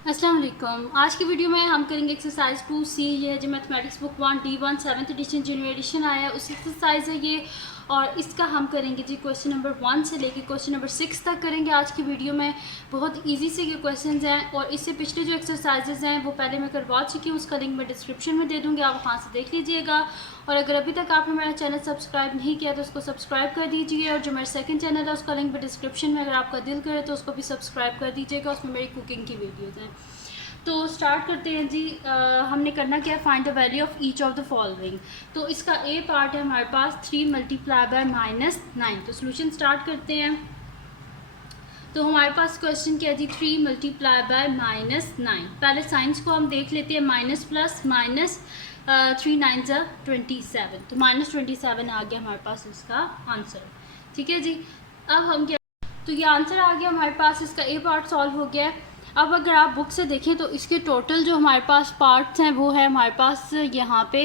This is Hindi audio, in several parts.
अस्सलाम वालेकुम। आज की वीडियो में हम करेंगे एक्सरसाइज 2C। ये है जो mathematics book 1 D1 7th edition junior edition आया है, उस एक्सरसाइज है ये। और इसका हम करेंगे जी क्वेश्चन नंबर 1 से लेके क्वेश्चन नंबर 6 तक करेंगे आज की वीडियो में। बहुत इजी से ये क्वेश्चंस हैं और इससे पिछले जो एक्सरसाइजेज हैं वो पहले मैं करवा चुकी हूँ, उसका लिंक मैं डिस्क्रिप्शन में दे दूँगी, आप वहाँ से देख लीजिएगा। और अगर अभी तक आपने मेरा चैनल सब्सक्राइब नहीं किया तो उसको सब्सक्राइब कर दीजिए, और जो मेरा सेकंड चैनल है उसका लिंक भी डिस्क्रिप्शन में, अगर आपका दिल करे तो उसको भी सब्सक्राइब कर दीजिएगा, उसमें मेरी कुकिंग की वीडियोज़ हैं। तो स्टार्ट करते हैं जी। हमने करना क्या है, find the value of each of the following. तो इसका ए पार्ट है हमारे पास 3 मल्टीप्लाई बाय -9। तो सोल्यूशन स्टार्ट करते हैं। तो हमारे पास क्वेश्चन क्या है जी, 3 मल्टीप्लाई बाय -9। पहले साइंस को हम देख लेते हैं, माइनस प्लस माइनस 3 9 ज़ा 27। तो -27 आ गया हमारे पास इसका आंसर। ठीक है जी। अब हम क्या, तो ये आंसर आ गया हमारे पास, इसका ए पार्ट सॉल्व हो गया है। अब अगर आप बुक से देखें तो इसके टोटल जो हमारे पास पार्ट्स हैं वो है हमारे पास यहाँ पे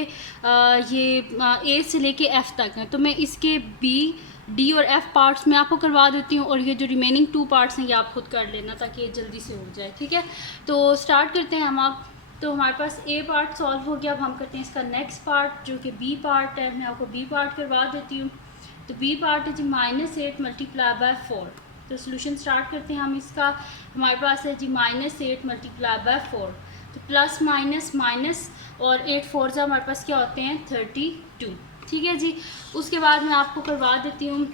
ये ए से लेके एफ़ तक हैं। तो मैं इसके बी, डी और एफ़ पार्ट्स में आपको करवा देती हूँ, और ये जो रिमेनिंग 2 पार्ट्स हैं ये आप खुद कर लेना ताकि ये जल्दी से हो जाए। ठीक है, तो स्टार्ट करते हैं हम आप। तो हमारे पास ए पार्ट सॉल्व हो गया। अब हम करते हैं इसका नेक्स्ट पार्ट जो कि बी पार्ट है। मैं आपको बी पार्ट करवा देती हूँ। तो बी पार्ट है जी -8 मल्टीप्लाई बाय 4। तो सोल्यूशन स्टार्ट करते हैं हम इसका। हमारे पास है जी -8 मल्टीप्लाई बाय 4। तो प्लस माइनस माइनस और 8 4 से हमारे पास क्या होते हैं 32। ठीक है जी। उसके बाद मैं आपको करवा देती हूँ,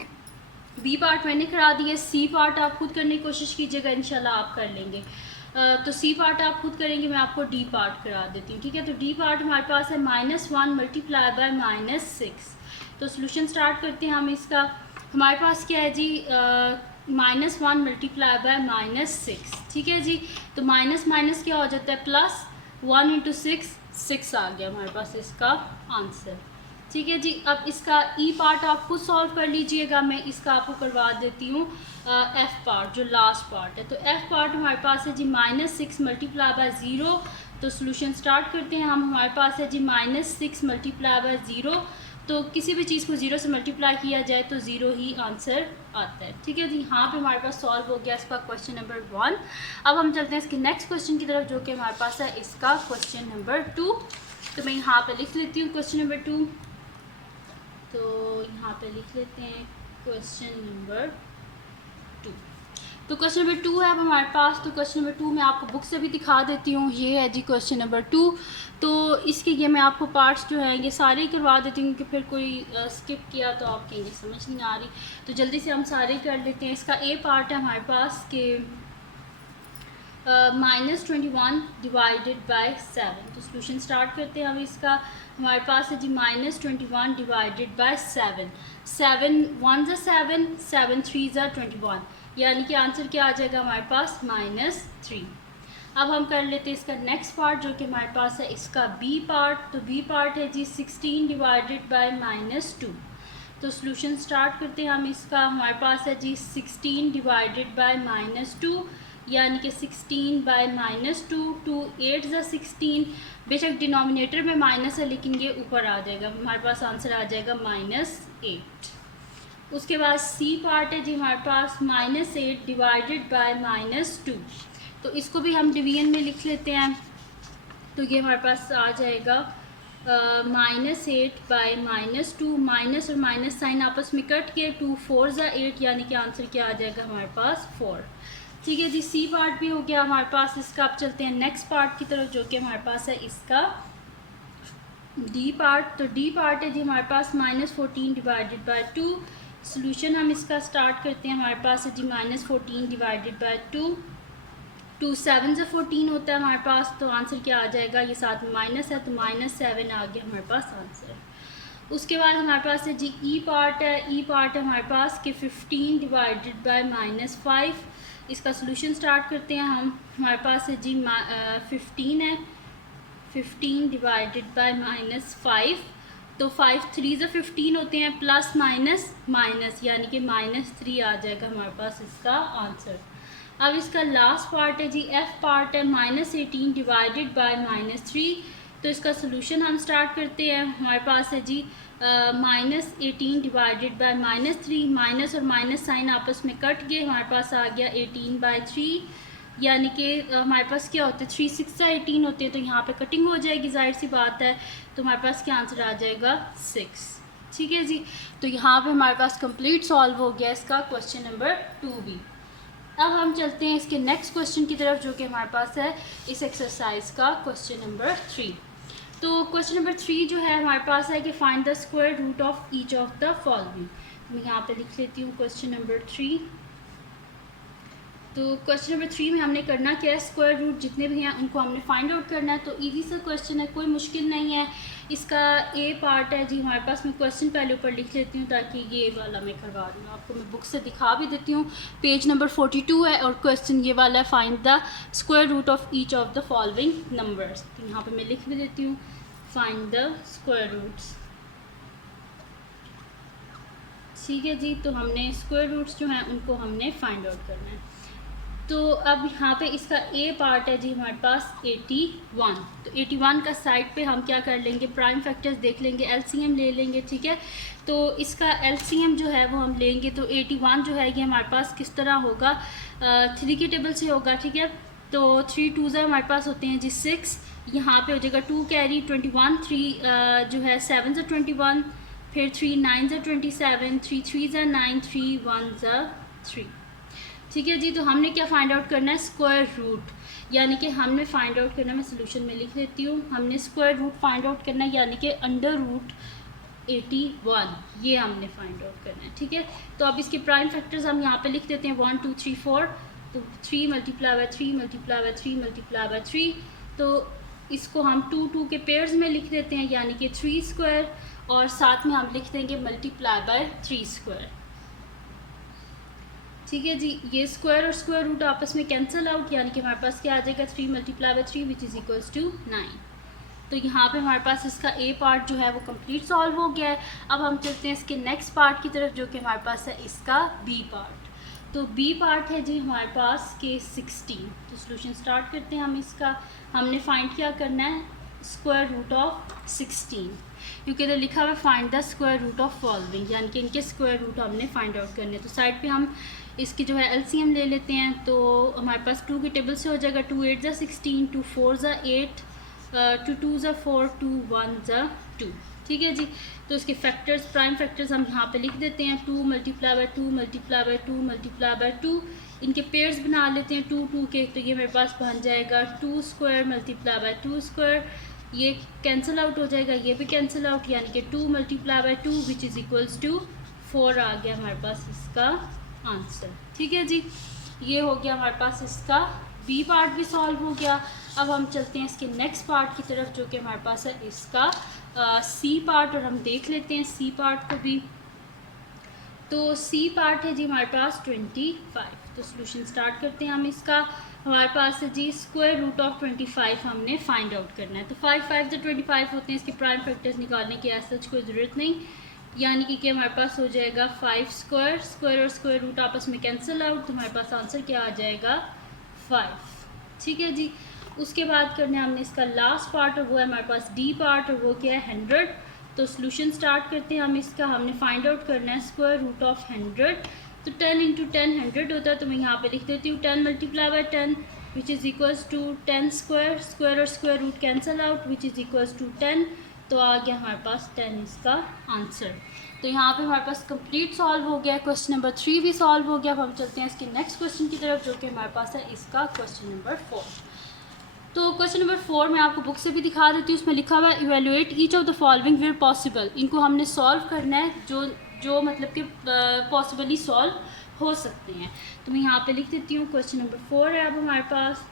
बी पार्ट मैंने करा दिया, सी पार्ट आप खुद करने की कोशिश कीजिएगा, इंशाल्लाह आप कर लेंगे। तो सी पार्ट आप खुद करेंगे, मैं आपको डी पार्ट करा देती हूँ। ठीक है, तो डी पार्ट हमारे पास है -1 मल्टीप्लाई बाय -6। तो सोल्यूशन स्टार्ट करते हैं हम इसका। हमारे पास क्या है जी, -1 मल्टीप्लाई बाय -6। ठीक है जी। तो माइनस माइनस क्या हो जाता है प्लस, 1 इंटू 6 आ गया हमारे पास इसका आंसर। ठीक है जी। अब इसका ई पार्ट आप खुद सॉल्व कर लीजिएगा, मैं इसका आपको करवा देती हूँ एफ़ पार्ट जो लास्ट पार्ट है। तो एफ़ पार्ट हमारे पास है जी -6 मल्टीप्लाई बाय 0। तो सोल्यूशन स्टार्ट करते हैं हम। हमारे पास है जी -6 मल्टीप्लाई बाय 0। तो किसी भी चीज़ को 0 से मल्टीप्लाई किया जाए तो 0 ही आंसर आता है। ठीक है जी। यहाँ पे हमारे पास सॉल्व हो गया इसका क्वेश्चन नंबर 1। अब हम चलते हैं इसके नेक्स्ट क्वेश्चन की तरफ जो कि हमारे पास है इसका क्वेश्चन नंबर 2। तो मैं यहाँ पे लिख लेती हूँ क्वेश्चन नंबर 2। तो यहाँ पे लिख लेते हैं क्वेश्चन नंबर 2। तो क्वेश्चन नंबर 2 है अब हमारे पास। तो क्वेश्चन नंबर 2 मैं आपको बुक से भी दिखा देती हूँ, ये है जी क्वेश्चन नंबर 2। तो इसके ये मैं आपको पार्ट्स जो हैं ये सारे करवा देती हूँ कि फिर कोई स्किप किया तो आप कहेंगे समझ नहीं आ रही। तो जल्दी से हम सारे कर लेते हैं। इसका ए पार्ट है हमारे पास के -21 डिवाइडेड बाय 7। तो सोल्यूशन स्टार्ट करते हैं हम इसका। हमारे पास है जी -21 डिवाइडेड बाय 7। 7 1 ज़ा 7, 7 3 ज़ा 21, यानी कि आंसर क्या आ जाएगा हमारे पास -3। अब हम कर लेते हैं इसका नेक्स्ट पार्ट जो कि हमारे पास है इसका बी पार्ट। तो बी पार्ट है जी 16 डिवाइडेड बाय -2। तो सोल्यूशन स्टार्ट करते हैं हम इसका। हमारे पास है जी 16 डिवाइडेड बाय -2, यानी कि 16 बाय -2। 2 8 ज़ा 16, बेशक डिनोमिनेटर में माइनस है लेकिन ये ऊपर आ जाएगा, हमारे पास आंसर आ जाएगा -8। उसके बाद सी पार्ट है जी हमारे पास -8 डिवाइडेड बाय -2। तो इसको भी हम डिवीजन में लिख लेते हैं। तो ये हमारे पास आ जाएगा -8 बाय -2। माइनस और माइनस साइन आपस में कट के 2 4 ज़ा 8, यानी कि आंसर क्या आ जाएगा हमारे पास 4। ठीक है जी। सी पार्ट भी हो गया हमारे पास इसका। अब चलते हैं नेक्स्ट पार्ट की तरफ जो कि हमारे पास है इसका डी पार्ट। तो डी पार्ट है जी हमारे पास -14 डिवाइडेड बाय 2। सोल्यूशन हम इसका स्टार्ट करते हैं। हमारे पास है जी -14 डिवाइडेड बाय 2। 2 7 ज़ा 14 होता है हमारे पास, तो आंसर क्या आ जाएगा, ये साथ में माइनस है तो -7 आ गया हमारे पास आंसर। उसके बाद हमारे पास है जी ई पार्ट है। ई पार्ट है हमारे पास कि 15 डिवाइडेड बाय -5। इसका सोल्यूशन स्टार्ट करते हैं हम। हमारे पास है जी 15 है, 15 डिवाइडेड बाय -5। तो 5 3 ज़ा 15 होते हैं, प्लस माइनस माइनस, यानी कि -3 आ जाएगा हमारे पास इसका आंसर। अब इसका लास्ट पार्ट है जी एफ़ पार्ट है, -18 डिवाइडेड बाय -3। तो इसका सोल्यूशन हम स्टार्ट करते हैं। हमारे पास है जी -18 डिवाइडेड बाय -3। माइनस और माइनस साइन आपस में कट गए, हमारे पास आ गया 18/3। यानी कि हमारे पास क्या होते हैं 3 6 18 होते हैं, तो यहाँ पे कटिंग हो जाएगी, जाहिर सी बात है। तो हमारे पास क्या आंसर आ जाएगा 6। ठीक है जी, तो यहाँ पे हमारे पास कंप्लीट सॉल्व हो गया इसका क्वेश्चन नंबर 2 भी। अब हम चलते हैं इसके नेक्स्ट क्वेश्चन की तरफ, जो कि हमारे पास है इस एक्सरसाइज का क्वेश्चन नंबर 3। तो क्वेश्चन नंबर 3 जो है हमारे पास है कि find the square root of each of the following. मैं यहाँ पे लिख लेती हूँ क्वेश्चन नंबर 3। तो क्वेश्चन नंबर 3 में हमने करना क्या है, स्क्वायर रूट जितने भी हैं उनको हमने फाइंड आउट करना है। तो इजी सा क्वेश्चन है, कोई मुश्किल नहीं है। इसका ए पार्ट है जी हमारे पास, मैं क्वेश्चन पहले ऊपर लिख लेती हूँ ताकि ये वाला मैं करवा दूँ आपको, मैं बुक से दिखा भी देती हूँ। पेज नंबर 42 है और क्वेश्चन ये वाला है, find the square root of each of the following numbers. तो यहाँ पर मैं लिख भी देती हूँ, फाइंड द स्क्वायर रूट्स। ठीक है जी, तो हमने स्क्वायर रूट्स जो हैं उनको हमने फाइंड आउट करना है। तो अब यहाँ पे इसका ए पार्ट है जी हमारे पास 81। तो 81 का साइड पे हम क्या कर लेंगे, प्राइम फैक्टर्स देख लेंगे, एलसीएम ले लेंगे। ठीक है, तो इसका एलसीएम जो है वो हम लेंगे। तो 81 जो है ये हमारे पास किस तरह होगा, 3 के टेबल से होगा। ठीक है, तो 3 2 हमारे पास होते हैं जी 6, यहाँ पे हो जाएगा 2 कैरी 21, 3 जो है 7 ज़ा 21, फिर 3 9 ज़ा 27, 3 3 ज़ा 9, 3 1 ज़ा 3। ठीक है जी, तो हमने क्या फाइंड आउट करना है, स्क्वायर रूट, यानी कि हमने फाइंड आउट करना है, मैं सोल्यूशन में लिख देती हूँ, हमने स्क्वायर रूट फाइंड आउट करना है, यानी कि अंडर रूट 81 ये हमने फाइंड आउट करना है। ठीक है, तो अब इसके प्राइम फैक्टर्स हम यहाँ पे लिख देते हैं 1 2 3 4। तो 3 multiply by 3 multiply by 3 multiply by 3, तो इसको हम 2 2 के पेयर्स में लिख देते हैं, यानी कि 3 स्क्वायर, और साथ में हम लिख देंगे मल्टीप्लाई बाय 3 स्क्वायर। ठीक है जी, ये स्क्वायर और स्क्वायर रूट आपस में कैंसिल आउट, यानी कि हमारे पास क्या आ जाएगा 3 multiply by 3 which is equals to 9। तो यहाँ पे हमारे पास इसका ए पार्ट जो है वो कंप्लीट सॉल्व हो गया है। अब हम चलते हैं इसके नेक्स्ट पार्ट की तरफ, जो कि हमारे पास है इसका बी पार्ट। तो बी पार्ट है जी हमारे पास के 16। तो सोल्यूशन स्टार्ट करते हैं हम इसका। हमने फाइंड क्या करना है, स्क्वायर रूट ऑफ 16, क्योंकि तो लिखा हुआ find the square root of following, यानी कि इनके स्क्वायर रूट हमने फाइंड आउट करने। तो साइड पे हम इसकी जो है एलसीएम ले लेते हैं। तो हमारे पास 2 के टेबल से हो जाएगा 2 8 ज़ा 16, 2 4 ज़ा 8, 2 2 ज़ा 4, 2 1 ज़ा 2। ठीक है जी, तो इसके फैक्टर्स, प्राइम फैक्टर्स हम यहाँ पे लिख देते हैं, 2 multiply by 2 multiply by 2 multiply by 2। इनके पेयर्स बना लेते हैं 2 2 के, तो ये मेरे पास बन जाएगा 2 स्क्वायर मल्टीप्लाई बाय 2 स्क्वायर। ये कैंसिल आउट हो जाएगा, ये भी कैंसिल आउट, यानी कि 2 multiply by 2 which is equals to 4 आ गया हमारे पास इसका आंसर। ठीक है जी, ये हो गया हमारे पास इसका बी पार्ट भी सॉल्व हो गया। अब हम चलते हैं इसके नेक्स्ट पार्ट की तरफ, जो कि हमारे पास है इसका सी पार्ट, और हम देख लेते हैं सी पार्ट को भी। तो सी पार्ट है जी हमारे पास 25। तो सोल्यूशन स्टार्ट करते हैं हम इसका। हमारे पास है जी स्क्वायर रूट ऑफ 25 हमने फाइंड आउट करना है। तो 5 5 जो 25 होते हैं, इसके प्राइम फैक्टर्स निकालने की ऐसा कोई ज़रूरत नहीं, यानी कि हमारे पास हो जाएगा 5 स्क्वायर, स्क्वायर और स्क्वायर रूट आपस में कैंसिल आउट, तो हमारे पास आंसर क्या आ जाएगा 5। ठीक है जी, उसके बाद करना है हमने इसका लास्ट पार्ट, और वो है हमारे पास डी पार्ट, और वो क्या है 100। तो सोल्यूशन स्टार्ट करते हैं हम इसका। हमने फाइंड आउट करना है स्क्वायर रूट ऑफ 100। तो 10 इंटू 10 100 होता है, तो मैं यहाँ पे लिख देती हूँ 10 multiply by 10 which is equals to 10 square, square और square root cancel out which is equals to 10। तो आ गया हमारे पास 10 इसका आंसर। तो यहाँ पे हमारे पास कंप्लीट सॉल्व हो गया, क्वेश्चन नंबर 3 भी सॉल्व हो गया। अब हम चलते हैं इसके नेक्स्ट क्वेश्चन की तरफ, जो कि हमारे पास है इसका क्वेश्चन नंबर 4। तो क्वेश्चन नंबर 4 मैं आपको बुक से भी दिखा देती हूँ, उसमें लिखा हुआ है evaluate each of the following where possible. इनको हमने सॉल्व करना है, जो मतलब कि पॉसिबली सॉल्व हो सकते हैं। तो मैं यहाँ पे लिख देती हूँ क्वेश्चन नंबर 4 है अब हमारे पास।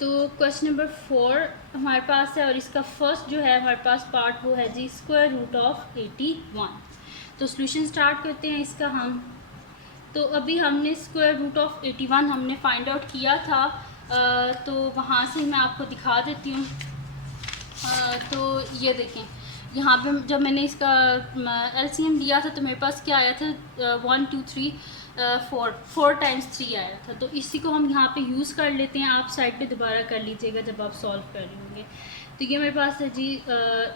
तो क्वेश्चन नंबर 4 हमारे पास है, और इसका फर्स्ट जो है हमारे पास पार्ट वो है जी स्क्वायर रूट ऑफ 81। तो सोल्यूशन स्टार्ट करते हैं इसका हम। तो अभी हमने स्क्वायर रूट ऑफ 81 हमने फाइंड आउट किया था, तो वहाँ से मैं आपको दिखा देती हूँ। तो ये देखें, यहाँ पे जब मैंने इसका एलसीएम लिया था तो मेरे पास क्या आया था 1 2 3 4 टाइम्स 3 आया था। तो इसी को हम यहाँ पे यूज़ कर लेते हैं, आप साइड पे दोबारा कर लीजिएगा जब आप सॉल्व कर रहे होंगे। तो ये मेरे पास है जी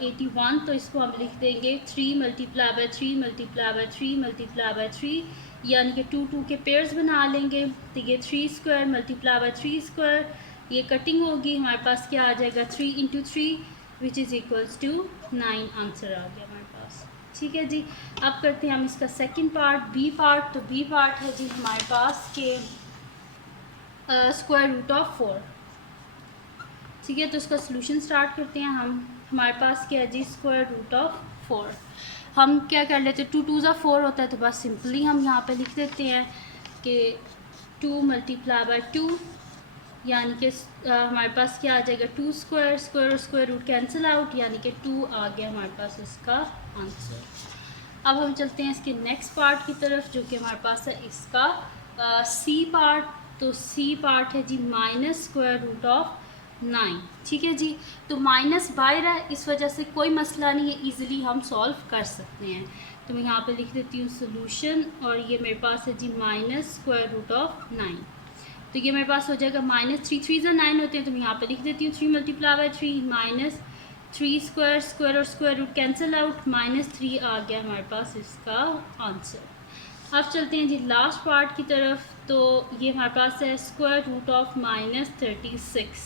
81। तो इसको हम लिख देंगे 3 multiply by 3 multiply by 3 multiply by 3 यानी कि 2 2 के पेयर्स बना लेंगे। तो ये 3 स्क्वायर मल्टीप्लाई बाय 3 स्क्वायर, ये कटिंग होगी, हमारे पास क्या आ जाएगा 3 into 3 which is equals to 9 answer आ गया हमारे पास। ठीक है जी। अब करते हैं हम इसका सेकंड पार्ट, बी पार्ट। तो बी पार्ट है जी हमारे पास के स्क्वायर रूट ऑफ 4। ठीक है, तो इसका सोल्यूशन स्टार्ट करते हैं हम। हमारे पास क्या है जी स्क्वायर रूट ऑफ 4। हम क्या कर लेते हैं, 2 2 ज़ा 4 होता है, तो बस सिंपली हम यहाँ पे लिख देते हैं कि 2 मल्टीप्लाई बाय 2, यानी कि हमारे पास क्या आ जाएगा 2 स्क्वायर, स्क्वायर और स्क्वायर रूट कैंसिल आउट, यानी कि 2 आ गया हमारे पास इसका आंसर। अब हम चलते हैं इसके नेक्स्ट पार्ट की तरफ, जो कि हमारे पास है इसका सी पार्ट। तो सी पार्ट है जी माइनस स्क्वायर रूट ऑफ 9। ठीक है जी। तो माइनस बाहर है, इस वजह से कोई मसला नहीं है, इजीली हम सॉल्व कर सकते हैं। तो मैं यहाँ पे लिख देती हूँ सोल्यूशन, और ये मेरे पास है जी माइनस स्क्वायर रूट ऑफ 9। तो ये मेरे पास हो जाएगा माइनस 3 3 ज़ा 9 होते हैं, तो मैं यहाँ पे लिख देती हूँ 3 multiply by 3 minus 3 square, square और square root cancel out, minus 3 आ गया हमारे पास इसका आंसर। अब चलते हैं जी लास्ट पार्ट की तरफ। तो ये हमारे पास है स्क्वायर रूट ऑफ माइनस 36।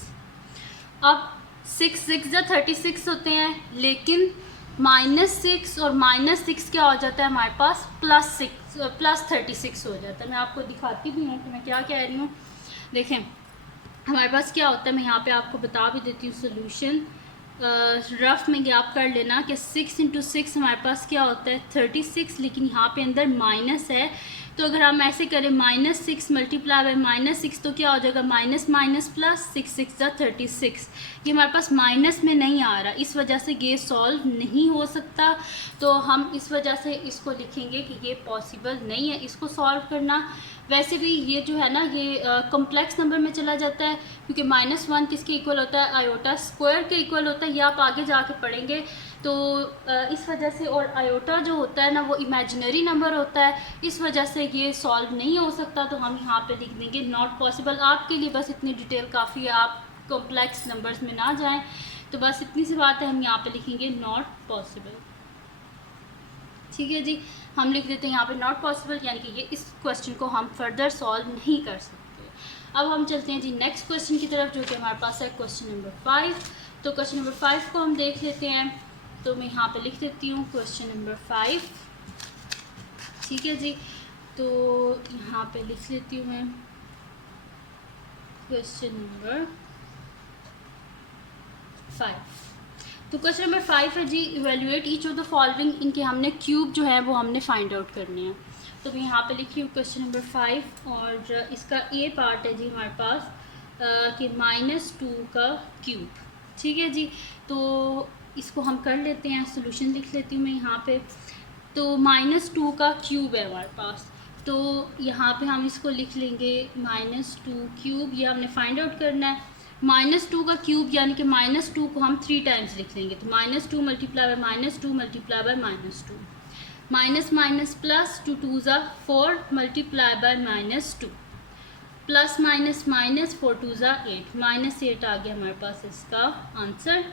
अब 6 6 ज़ा 36 होते हैं, लेकिन -6 और -6 क्या हो जाता है हमारे पास प्लस 36 हो जाता है। मैं आपको दिखाती भी हूँ कि मैं क्या कह रही हूँ। देखें हमारे पास क्या होता है, मैं यहाँ पे आपको बता भी देती हूँ सोल्यूशन। रफ में गैप कर लेना कि 6 इंटू 6 हमारे पास क्या होता है 36, लेकिन यहाँ पे अंदर माइनस है, तो अगर हम ऐसे करें -6 मल्टीप्लाई बाय -6 तो क्या हो जाएगा माइनस माइनस प्लस, 6 6 ज़ा 36। ये हमारे पास माइनस में नहीं आ रहा, इस वजह से ये सॉल्व नहीं हो सकता। तो हम इस वजह से इसको लिखेंगे कि ये पॉसिबल नहीं है इसको सॉल्व करना। वैसे भी ये जो है ना ये कॉम्प्लेक्स नंबर में चला जाता है, क्योंकि -1 किसके इक्वल होता है आयोटा स्क्वायर के इक्वल होता है, ये आप आगे जाके पढ़ेंगे। तो इस वजह से, और आयोटा जो होता है ना वो इमेजिनरी नंबर होता है, इस वजह से ये सॉल्व नहीं हो सकता। तो हम यहाँ पे लिख देंगे नॉट पॉसिबल। आपके लिए बस इतनी डिटेल काफ़ी है, आप कॉम्प्लेक्स नंबर्स में ना जाएं। तो बस इतनी सी बात है, हम यहाँ पे लिखेंगे नॉट पॉसिबल। ठीक है जी, हम लिख देते हैं यहाँ पे नॉट पॉसिबल, यानी कि ये इस क्वेश्चन को हम फर्दर सॉल्व नहीं कर सकते। अब हम चलते हैं जी नेक्स्ट क्वेश्चन की तरफ, जो कि हमारे पास है क्वेश्चन नंबर 5। तो क्वेश्चन नंबर 5 को हम देख लेते हैं। तो मैं यहाँ पे लिख देती हूँ क्वेश्चन नंबर 5। ठीक है जी, तो यहाँ पे लिख लेती हूँ मैं क्वेश्चन नंबर 5। तो क्वेश्चन नंबर 5 है जी evaluate each of the following, इनके हमने क्यूब जो है वो हमने फाइंड आउट करने हैं। तो मैं यहाँ पे लिखी हूँ क्वेश्चन नंबर 5, और इसका ए पार्ट है जी हमारे पास कि -2 का क्यूब। ठीक है जी, तो इसको हम कर लेते हैं, सोल्यूशन लिख लेती हूँ मैं यहाँ पे। तो -2 का क्यूब है हमारे पास, तो यहाँ पे हम इसको लिख लेंगे -2 क्यूब, ये हमने फाइंड आउट करना है। -2 का क्यूब यानी कि -2 को हम 3 टाइम्स लिख लेंगे, तो -2 multiply by -2 multiply by -2, minus minus plus, 2 2 ज़ा 4 multiply by -2, plus minus minus 4 2 ज़ा 8, -8 आ गया हमारे पास इसका आंसर।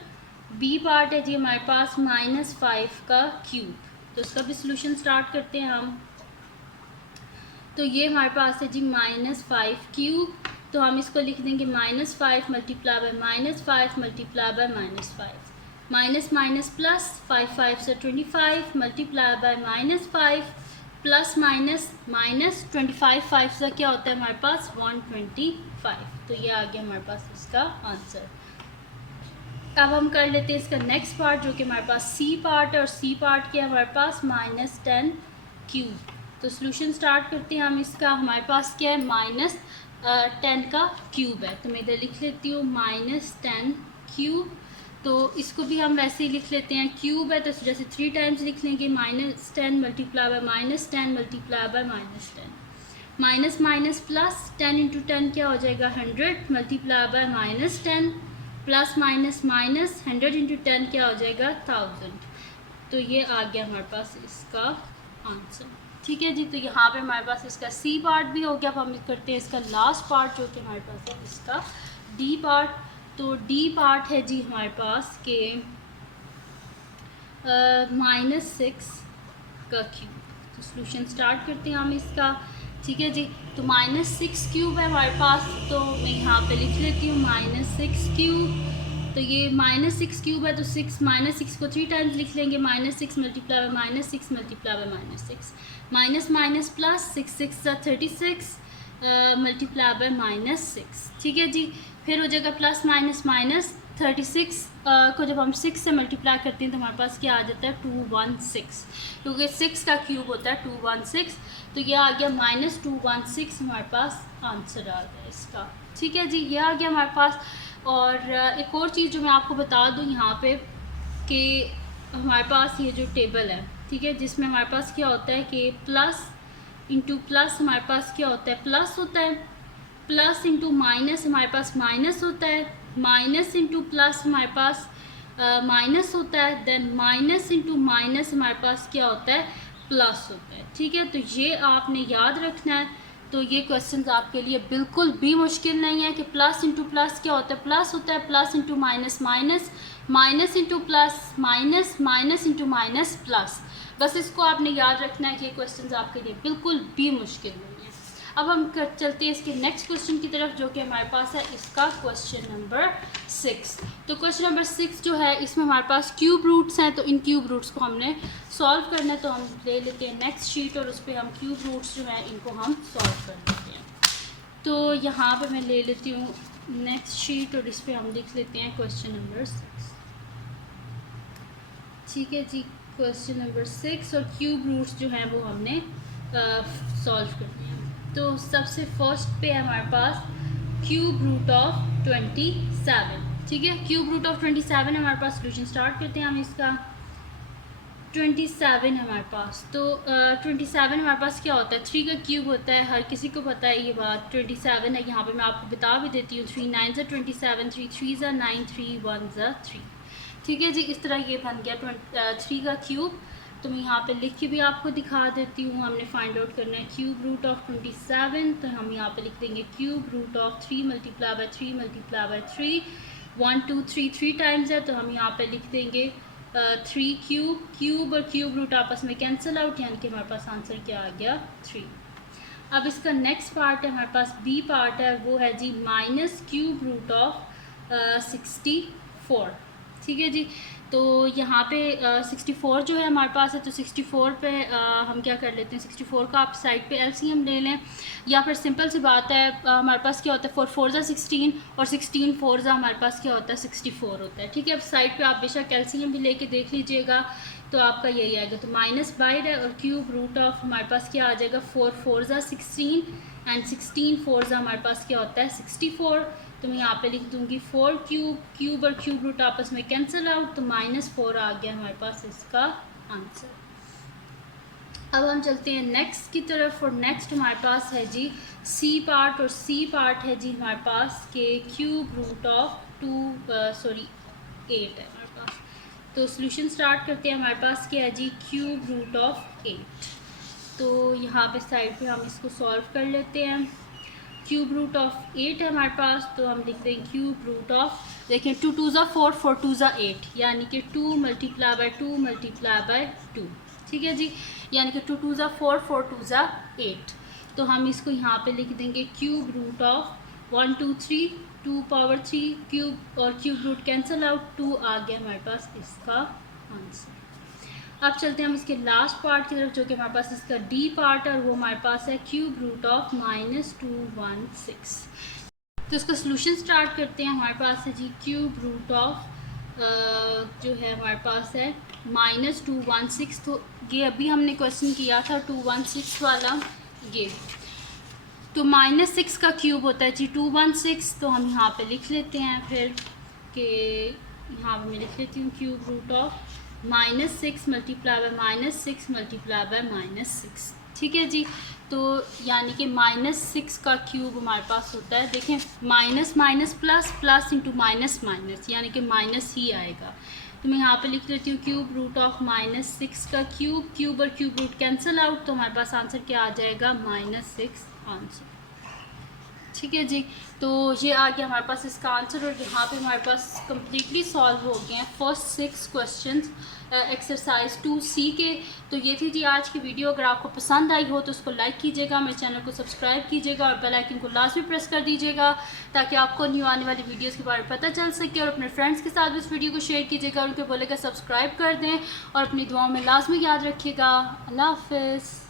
बी पार्ट है जी हमारे पास -5 का क्यूब, तो इसका भी सोल्यूशन स्टार्ट करते हैं हम। तो ये हमारे पास है जी -5 क्यूब, तो हम इसको लिख देंगे -5 multiply by -5 multiply by -5, minus minus plus, 5 5 से 25 multiply by -5 plus minus minus 25, 5 से क्या होता है हमारे पास 125। तो ये आ गया हमारे पास इसका आंसर। अब हम कर लेते हैं इसका नेक्स्ट पार्ट, जो कि हमारे पास सी पार्ट है, और सी पार्ट क्या है हमारे पास -10 क्यूब। तो सोल्यूशन स्टार्ट करते हैं हम इसका। हमारे पास क्या है -10 का क्यूब है, तो मैं इधर लिख लेती हूँ -10 क्यूब। तो इसको भी हम वैसे ही लिख लेते हैं, क्यूब है तो जैसे 3 टाइम्स लिख लेंगे, -10 multiply by -10 multiply by -10, minus minus plus, 10 into 10 क्या हो जाएगा 100 multiply by -10, plus minus minus 100 into 10 क्या हो जाएगा 1000। तो ये आ गया हमारे पास इसका आंसर। ठीक है जी, तो यहाँ पे हमारे पास इसका सी पार्ट भी हो गया। अब हम करते हैं इसका लास्ट पार्ट, जो कि हमारे पास है इसका डी पार्ट। तो डी पार्ट है जी हमारे पास के -6 का क्यूब। तो सोल्यूशन स्टार्ट करते हैं हम इसका, ठीक है जी। तो -6³ है हमारे पास, तो मैं यहाँ पे लिख लेती हूँ -6³। तो ये -6³ है, तो -6 को 3 टाइम्स लिख लेंगे, -6 multiply by -6 multiply by -6, minus minus plus, 6 6 36 multiply by -6, ठीक है जी। फिर हो जाएगा प्लस माइनस माइनस, 36 को जब हम 6 से मल्टीप्लाई करते हैं तो हमारे पास क्या आ जाता है 216, क्योंकि 6 का क्यूब होता है 216। तो ये आ गया -216 हमारे पास आंसर आ गया इसका, ठीक है जी। ये आ गया हमारे पास। और एक और चीज़ जो मैं आपको बता दूँ यहाँ पे कि हमारे पास ये जो टेबल है, ठीक है, जिसमें हमारे पास क्या होता है कि प्लस इंटू प्लस हमारे पास क्या होता है प्लस होता है, प्लस इंटू माइनस हमारे पास माइनस होता है, माइनस इंटू प्लस हमारे पास माइनस होता है, देन माइनस इंटू माइनस हमारे पास क्या होता है प्लस होता है, ठीक है। तो ये आपने याद रखना है। तो ये क्वेश्चन आपके लिए बिल्कुल भी मुश्किल नहीं है कि प्लस इंटू प्लस क्या होता है, प्लस होता है, plus into minus minus, minus into plus minus, minus into minus plus. बस इसको आपने याद रखना है कि ये क्वेश्चन आपके लिए बिल्कुल भी मुश्किल नहीं है। अब हम चलते हैं इसके नेक्स्ट क्वेश्चन की तरफ, जो कि हमारे पास है इसका क्वेश्चन नंबर 6। तो क्वेश्चन नंबर 6 जो है इसमें हमारे पास क्यूब रूट्स हैं, तो इन क्यूब रूट्स को हमने सॉल्व करना है। तो हम ले लेते हैं नेक्स्ट शीट और उस पर हम क्यूब रूट्स जो हैं इनको हम सॉल्व कर लेते हैं। तो यहाँ पे मैं ले लेती हूँ नेक्स्ट शीट और इस पर हम लिख लेते हैं क्वेश्चन नंबर 6, ठीक है जी। क्वेश्चन नंबर 6 और क्यूब रूट्स जो हैं वो हमने सॉल्व करने हैं। तो सबसे फर्स्ट पे है हमारे पास क्यूब रूट ऑफ 27, ठीक है। क्यूब रूट ऑफ 27 हमारे पास, सोल्यूशन स्टार्ट करते हैं हम इसका। 27 हमारे पास, तो 27 हमारे पास क्या होता है 3 का क्यूब होता है, हर किसी को पता है ये बात। 27 है, यहाँ पे मैं आपको बता भी देती हूँ। 3 9 27, 3 3 9, 3 1 3, ठीक है जी। इस तरह ये बन गया 3 का क्यूब। तो मैं यहाँ पे लिख के भी आपको दिखा देती हूँ। हमने फाइंड आउट करना है क्यूब रूट ऑफ 27, तो हम यहाँ पे लिख देंगे cube root of 3 multiply by 3 multiply by 3, 1 2 3 3 times है, तो हम यहाँ पे लिख देंगे 3 क्यूब। क्यूब और क्यूब रूट आपस में कैंसिल आउट, यानी कि हमारे पास आंसर क्या आ गया 3। अब इसका नेक्स्ट पार्ट है हमारे पास, बी पार्ट है, वो है जी माइनस क्यूब रूट ऑफ 64, ठीक है जी। तो यहाँ पे 64 जो है हमारे पास है, तो 64 पे हम क्या कर लेते हैं, 64 का आप साइड पे एलसीएम ले लें, या फिर सिंपल सी बात है हमारे पास क्या होता है 4 4 16 और 16 4 हमारे पास क्या होता है 64 होता है, ठीक है। अब साइड पे आप बेशक एलसीएम भी लेके देख लीजिएगा, तो आपका यही आएगा। तो माइनस बाहर है और क्यूब रूट ऑफ हमारे पास क्या आ जाएगा 4 4 16 एंड 16 4 हमारे पास क्या होता है 64। तो मैं यहाँ पे लिख दूँगी 4 क्यूब, क्यूब और क्यूब रूट आपस में कैंसिल आउट, तो -4 आ गया हमारे पास इसका आंसर। अब हम चलते हैं नेक्स्ट की तरफ, और नेक्स्ट हमारे पास है जी सी पार्ट, और सी पार्ट है जी हमारे पास के क्यूब रूट ऑफ 8 है हमारे पास। तो सोल्यूशन स्टार्ट करते हैं। हमारे पास क्या है जी क्यूब रूट ऑफ 8। तो यहाँ पे साइड पे हम इसको सॉल्व कर लेते हैं। क्यूब रूट ऑफ 8 है हमारे पास, तो हम लिख देंगे क्यूब रूट ऑफ, देखिए 2 2 4 4 2 8, यानी कि 2 मल्टीप्लाई बाय 2 मल्टीप्लाई बाय 2, ठीक है जी। यानी कि 2 2 4 4 2 8। तो हम इसको यहाँ पे लिख देंगे cube root of 1 2 3 2 power 3 cube, और क्यूब रूट कैंसिल आउट, 2 आ गया हमारे पास इसका आंसर। अब चलते हैं हम इसके लास्ट पार्ट की तरफ, जो कि हमारे पास इसका डी पार्ट है, और वो हमारे पास है क्यूब रूट ऑफ -216। तो इसका सोल्यूशन स्टार्ट करते हैं। हमारे पास है जी क्यूब रूट ऑफ जो है हमारे पास है -216। तो ये अभी हमने क्वेश्चन किया था 216 वाला, ये तो -6 का क्यूब होता है जी 216। तो हम यहाँ पे लिख लेते हैं फिर कि यहाँ पे मैं लिख लेती हूँ cube root of -6 multiply by -6 multiply by -6, ठीक है जी। तो यानी कि -6 का क्यूब हमारे पास होता है, देखें minus minus plus, plus into minus minus, यानी कि माइनस ही आएगा। तो मैं यहाँ पे लिख लेती हूँ क्यूब रूट ऑफ -6 का क्यूब, क्यूब और क्यूब रूट कैंसिल आउट, तो हमारे पास आंसर क्या आ जाएगा -6 आंसर, ठीक है जी। तो ये आ गया हमारे पास इसका आंसर और यहाँ पे हमारे पास कम्प्लीटली सॉल्व हो गए हैं फर्स्ट 6 क्वेश्चंस एक्सरसाइज 2C के। तो ये थी जी आज की वीडियो। अगर आपको पसंद आई हो तो उसको लाइक कीजिएगा, मेरे चैनल को सब्सक्राइब कीजिएगा और बेल आइकन को लाजमी प्रेस कर दीजिएगा ताकि आपको न्यू आने वाली वीडियोस के बारे में पता चल सके। और अपने फ्रेंड्स के साथ भी इस वीडियो को शेयर कीजिएगा और उनको बोलेगा सब्सक्राइब कर दें और अपनी दुआओं में लाजमी याद रखिएगा। अल्लाह हाफिज़।